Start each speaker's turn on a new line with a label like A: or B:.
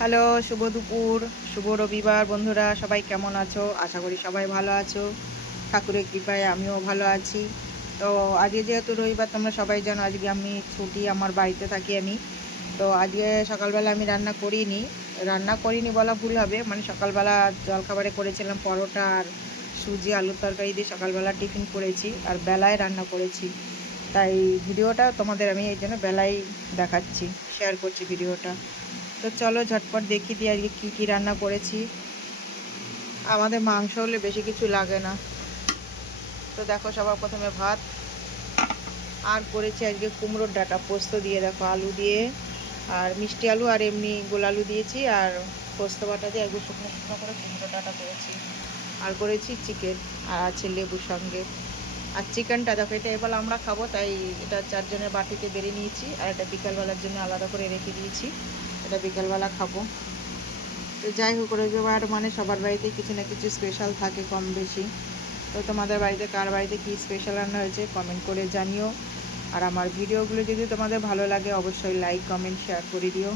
A: Hello, শুভ দুপুর, শুভ রবিবার বন্ধুরা, সবাই কেমন আছো? আশা করি সবাই ভালো আছো। ঠাকুরের কৃপায় আমিও ভালো আছি। তো আজকে যেহেতু রবিবার, তোমরা সবাই জানো, আজকে আমি ছুটি, আমার বাড়িতে থাকি আমি। তো আজকে সকালবেলা আমি রান্না করিনি। রান্না করিনি বলা ভুল হবে মানে সকালবেলা জলখাবারে করেছিলাম পরোটা আর সুজি, আলুর তরকারি দিয়ে সকালবেলা টিফিন করেছি আর বেলায় রান্না করেছি। তাই ভিডিওটা তোমাদের আমি এই জন্য বেলায় দেখাচ্ছি শেয়ার করছি ভিডিওটা। তো চলো ঝটপট দেখি দিয়ে আজকে কী কী রান্না করেছি। আমাদের মাংস হলে বেশি কিছু লাগে না। তো দেখো সবার প্রথমে ভাত। আর করেছি আজকে কুমড়োর ডাটা পোস্ত দিয়ে, দেখো আলু দিয়ে। আর মিষ্টি আলু আর এমনি গোল আলু দিয়েছি। আর পোস্ত বাটা দিয়ে একটু শুকনো শুকনো করে কুমড়ো ডাটা করেছি। আর করেছি চিকেন আর আছে লেবুর সঙ্গে। আর চিকেনটা দেখো, এটা এবার আমরা খাব, তাই এটা চারজনের বাটিতে বেড়ে নিয়েছি। আর এটা বিকালবেলার জন্য আলাদা করে রেখে দিয়েছি। এটা বিকালবেলা খাব। তো যাই হোক, রবিবার মানে সবার বাড়িতে কিছু না কিছু স্পেশাল থাকে কম বেশি। তো তোমাদের বাড়িতে কার বাড়িতে কী স্পেশাল রান্না হয়েছে কমেন্ট করে জানিও। আর আমার ভিডিওগুলো যদি তোমাদের ভালো লাগে, অবশ্যই লাইক কমেন্ট শেয়ার করে দিও।